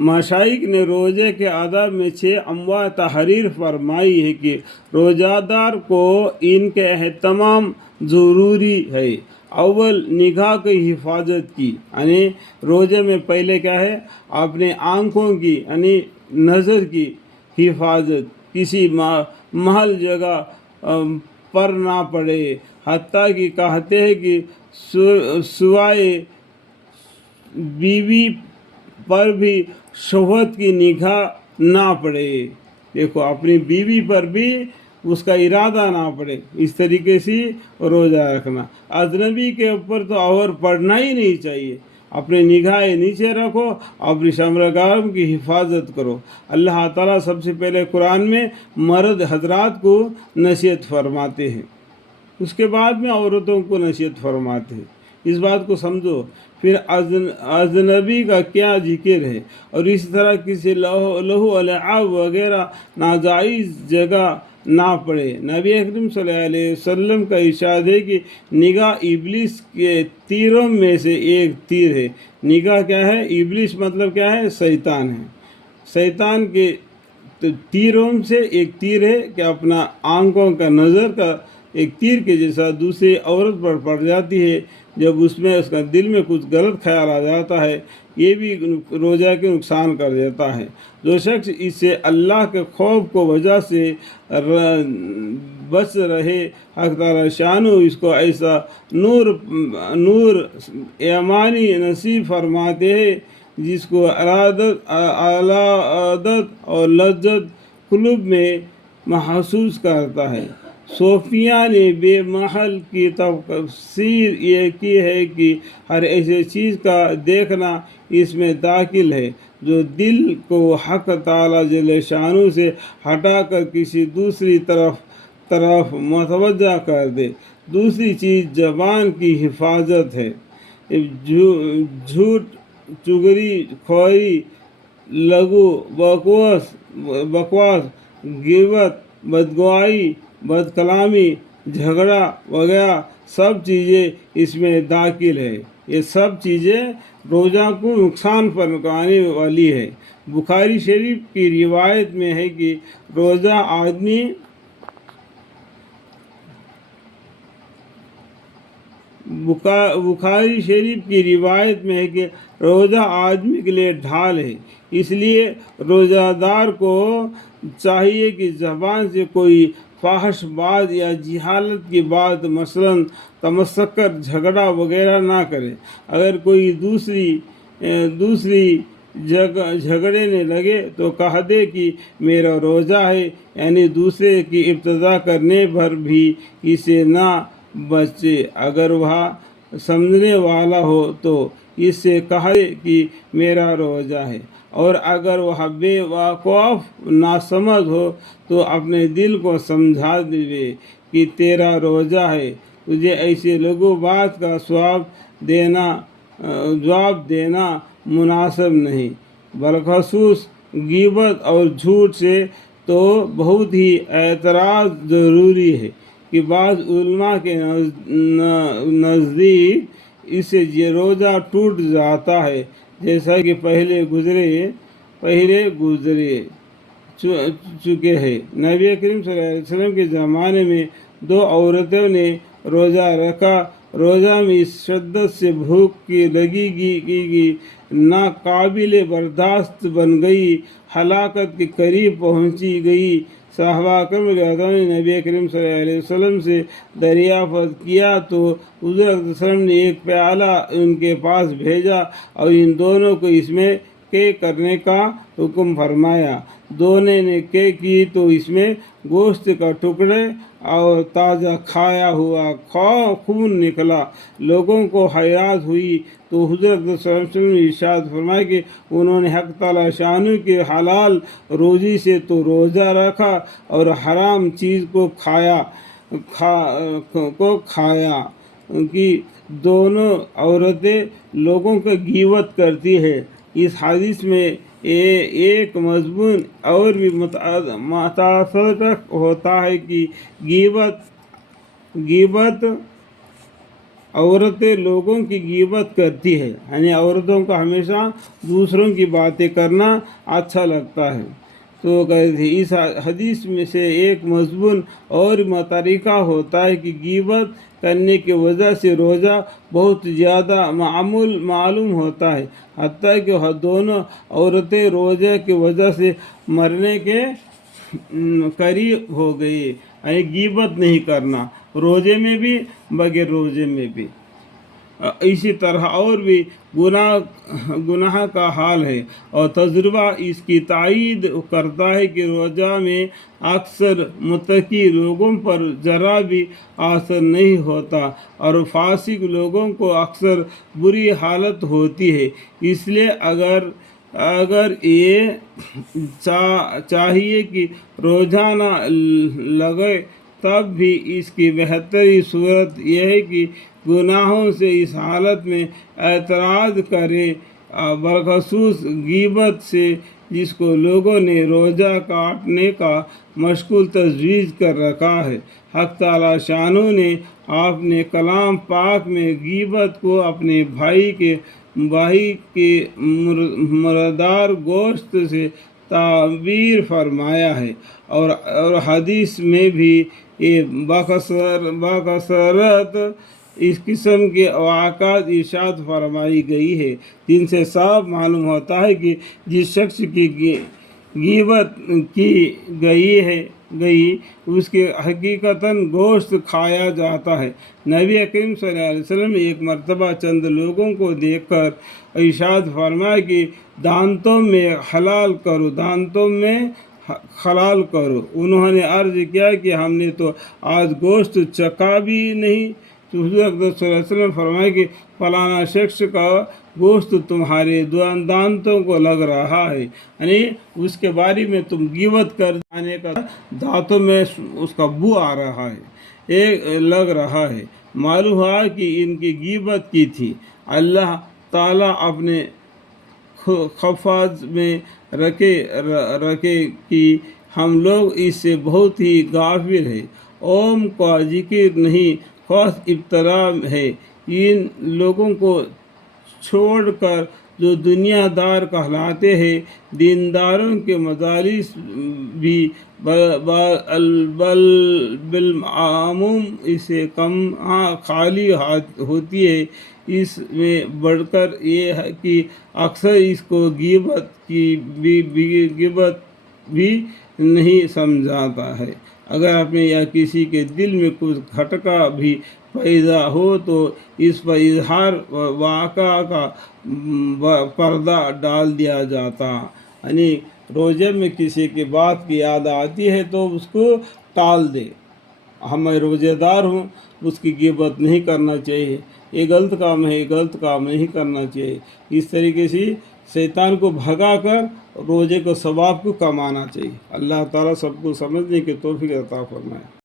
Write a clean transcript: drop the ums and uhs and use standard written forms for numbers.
मशाइख ने रोज़े के आदाब में 6 अमवा तहरीर फरमाई है कि रोज़ादार को इनके एहतमाम ज़रूरी है। अव्वल निगाह की हिफाजत की, यानी रोज़े में पहले क्या है, अपने आँखों की यानी नज़र की हिफाजत, किसी महल जगह पर ना पड़े। हत्ता कि कहते हैं कि सुवाए बीवी पर भी शोहत की निगाह ना पड़े। देखो, अपनी बीवी पर भी उसका इरादा ना पड़े, इस तरीके से रोज़ा रखना। अजनबी के ऊपर तो और पढ़ना ही नहीं चाहिए। अपने निगाहें नीचे रखो, अपनी शर्मगाह की हिफाजत करो। अल्लाह ताला सबसे पहले कुरान में मर्द हजरात को नसीहत फरमाते हैं, उसके बाद में औरतों को नसीहत फरमाते हैं। इस बात को समझो। फिर अजनबी का क्या जिक्र है, और इस तरह किसी लहू अलआब वगैरह नाजायज़ जगह ना पड़े। नबी अकरम सल्लल्लाहु अलैहि वसल्लम का इरशाद है कि निगाह इब्लिस के तीरों में से एक तीर है। निगाह क्या है? इब्लिस मतलब क्या है? शैतान है। शैतान के तीरों से एक तीर है कि अपना आंखों का नज़र का एक तीर के जैसा दूसरी औरत पर पड़ जाती है। जब उसमें उसका दिल में कुछ गलत ख्याल आ जाता है, ये भी रोज़ा के नुकसान कर देता है। जो शख्स इससे अल्लाह के खौफ को वजह से बच रहे, हक़ ताला शानो इसको ऐसा नूर ईमानी नसीब फरमाते हैं जिसको अलादत और लज्जत कुलूब में महसूस करता है। सोफिया ने बेमहल की तफसीर ये की है कि हर ऐसी चीज़ का देखना इसमें दाखिल है जो दिल को हक़ ताला जल्ल शानू से हटाकर किसी दूसरी तरफ मुतवज्जा कर दे। दूसरी चीज़ ज़बान की हिफाजत है। झूठ, चुगली खोरी, लघु बकवास, गिबत, बदगुआई, बदकलामी, झगड़ा वगैरह सब चीज़ें इसमें दाखिल है। ये सब चीज़ें रोज़ा को नुकसान पहुंचाने वाली है। बुखारी शरीफ की रिवायत में है कि रोज़ा आदमी बुखारी शरीफ की रिवायत में है कि रोज़ा आदमी के लिए ढाल है। इसलिए रोज़ादार को चाहिए कि ज़बान से कोई फाहश बात या जिहालत की बात, मसलन तमस्सकर, झगड़ा वगैरह ना करे। अगर कोई दूसरी जगह झगड़ने लगे तो कह दे कि मेरा रोज़ा है, यानी दूसरे की इब्तिदा करने पर भी इसे ना बचे। अगर वह समझने वाला हो तो इससे कह दे कि मेरा रोज़ा है, और अगर वह बेवकूफ़ नासमझ हो तो अपने दिल को समझा दे कि तेरा रोज़ा है। तुझे ऐसे लोगों बात का जवाब देना मुनासिब नहीं। बलखसूस गिबत और झूठ से तो बहुत ही एतराज़ ज़रूरी है कि बाज़ उलमा के नज़दीक इससे ये रोज़ा टूट जाता है, जैसा कि पहले गुज़रे चुके हैं। नबी करीम सल्लल्लाहु अलैहि वसल्लम के ज़माने में 2 औरतों ने रोज़ा रखा। रोज़ा में इस शिद्दत से भूख की लगी नाकाबिले बर्दाश्त बन गई, हलाकत के करीब पहुंची गई। सहाबा करम ने नबी करीम सल्लल्लाहु अलैहि वसल्लम से दरियाफ़त किया तो हुज़ूर सल्लल्लाहु अलैहि वसल्लम ने एक प्याला उनके पास भेजा और इन दोनों को इसमें के करने का हुक्म फरमाया। दोनों ने के की तो इसमें गोश्त का टुकड़े और ताज़ा खाया हुआ खून निकला। लोगों को हैरत हुई तो हुज़ूर सल्लल्लाहु अलैहि वसल्लम ने इरशाद फरमाया कि उन्होंने हक़ ताला शानू के हलाल रोज़ी से तो रोज़ा रखा और हराम चीज़ को खाया कि दोनों औरतें लोगों का गीबत करती है। इस हदीस में एक मज़मून और भी मुतासर होता है कि गीबत औरतें लोगों की गीबत करती है, यानी औरतों को हमेशा दूसरों की बातें करना अच्छा लगता है। तो कहते थे इस हदीस में से एक मजमून और तरीक़ा होता है कि गीबत करने की वजह से रोज़ा बहुत ज़्यादा मालूम होता है, हत्ता कि दोनों औरतें रोज़े की वजह से मरने के करीब हो गई, यानी गीबत नहीं करना रोज़े में भी बगैर रोज़े में भी। इसी तरह और भी गुनाह का हाल है, और तजुर्बा इसकी तायीद करता है कि रोज़ा में अक्सर मुत्तकी लोगों पर ज़रा भी असर नहीं होता और फासिक लोगों को अक्सर बुरी हालत होती है। इसलिए अगर ये चाहिए कि रोज़ाना लगे, तब भी इसकी बेहतरी सूरत यह है कि गुनाहों से इस हालत में एतराज़ करे, बरखसूस गीबत से जिसको लोगों ने रोज़ा काटने का मशगूल तजवीज़ कर रखा है। हक़ ताला शानू ने आपने कलाम पाक में गीबत को अपने भाई के मुर्दार गोश्त से ताबीर फरमाया है, और हदीस में भी ये बाकसरत इस किस्म के वाक़ात इरशाद फरमाई गई है, जिनसे साफ मालूम होता है कि जिस शख्स की गीबत की गई उसके हकीकतन गोश्त खाया जाता है। नबी करीम सल्लल्लाहु अलैहि वसल्लम एक मरतबा चंद लोगों को देखकर इरशाद फरमाया कि दांतों में हलाल करो। उन्होंने अर्ज़ किया कि हमने तो आज गोश्त चखा भी नहीं। तो हुज़ूर अक़दस सल्लल्लाहु अलैहि वसल्लम फरमाए कि फलाना शख्स का गोश्त तुम्हारे दांतों को लग रहा है, यानी उसके बारे में तुम गीबत कर जाने का दांतों में उसका बू आ रहा है, एक लग रहा है। मालूम हुआ कि इनकी गीबत की थी। अल्लाह ताला अपने खफ़ाज में रखे कि हम लोग इससे बहुत ही गाफिल है। ओम का जिक्र नहीं, खास इब्तला है। इन लोगों को छोड़कर जो दुनियादार कहलाते हैं, दीनदारों के मजालिस भी बिलमामूम इससे कम खाली होती है। इसमें बढ़कर ये है कि अक्सर इसको गीबत भी नहीं समझाता है। अगर अपने या किसी के दिल में कुछ खटका भी पैदा हो तो इस पर इजहार वाक़ा का पर्दा डाल दिया जाता, यानी रोज़े में किसी की बात की याद आती है तो उसको टाल दे। मैं रोज़ेदार हूँ, उसकी गीबत नहीं करना चाहिए, ये गलत काम है, ये गलत काम नहीं करना चाहिए। इस तरीके से शैतान को भगाकर रोज़े को सवाब को कमाना चाहिए। अल्लाह ताला सबको समझने की तौफीक अता फरमाए।